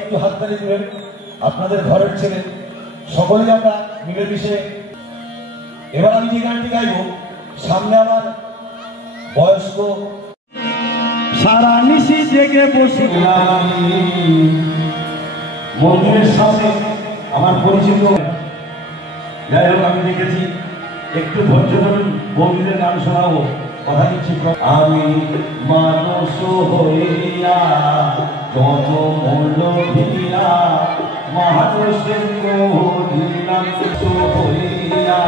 একটু হাততালি দিবেন আপনাদের ঘরের ছেলে সকলেই আমরা মিলেমিশে। এবার আমি যে গানটি গাইব সামনে আমার বয়স্ক সারা নিশি জেগে বসিলাম মন্দিরের সামনে আমার পরিচিত। যাই হোক আমি দেখেছি একটু ধৈর্য ধরুন, বন্ধুদের গান শোনাবো। কথা দিচ্ছি আমি মানুষ হইয়া যত মূল্য দিয়া মানুষের হইয়া